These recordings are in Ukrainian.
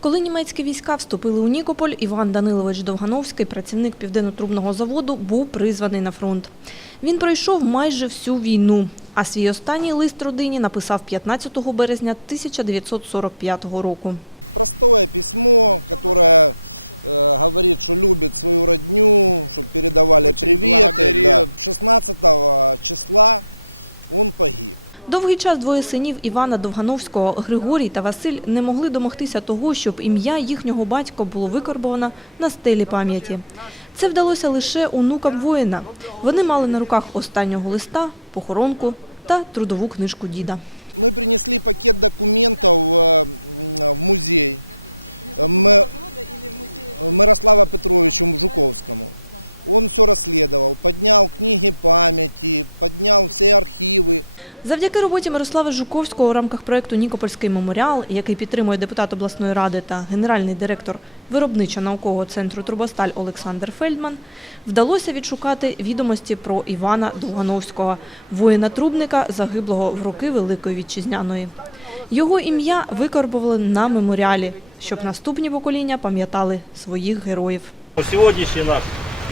Коли німецькі війська вступили у Нікополь, Іван Данилович Довгановський, працівник південно-трубного заводу, був призваний на фронт. Він пройшов майже всю війну, а свій останній лист родині написав 15 березня 1945 року. Довгий час двоє синів Івана Довгановського, Григорій та Василь, не могли домогтися того, щоб ім'я їхнього батька було викарбовано на стелі пам'яті. Це вдалося лише онукам воїна. Вони мали на руках останнього листа, похоронку та трудову книжку діда. Завдяки роботі Мирослава Жуковського у рамках проєкту Нікопольський меморіал, який підтримує депутат обласної ради та генеральний директор виробничо-наукового центру Трубосталь Олександр Фельдман, вдалося відшукати відомості про Івана Довгановського, воїна-трубника, загиблого в роки Великої Вітчизняної. Його ім'я викарбували на меморіалі, щоб наступні покоління пам'ятали своїх героїв. Сегодняшний наш,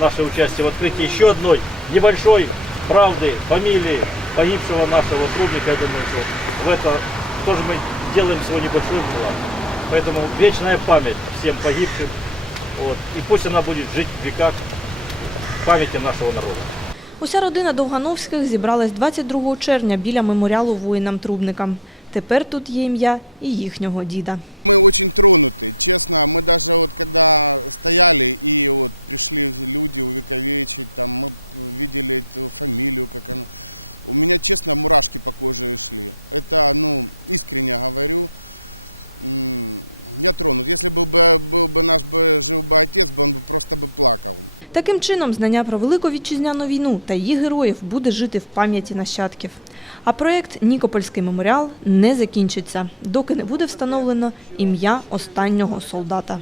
наше участие в открытии еще одной небольшой правды, фамилии погибшего нашего трубника, я думаю, что в это тоже мы делаем свой небольшой вклад. Поэтому вечная память всем погибшим. Вот. И пусть она будет жить в веках в памяти нашего народа. Уся родина Довгановських зібралась 22 червня біля меморіалу воїнам-трубникам. Тепер тут є ім'я і їхнього діда. Таким чином, знання про Велику Вітчизняну війну та її героїв буде жити в пам'яті нащадків. А проєкт Нікопольський меморіал не закінчиться, доки не буде встановлено ім'я останнього солдата.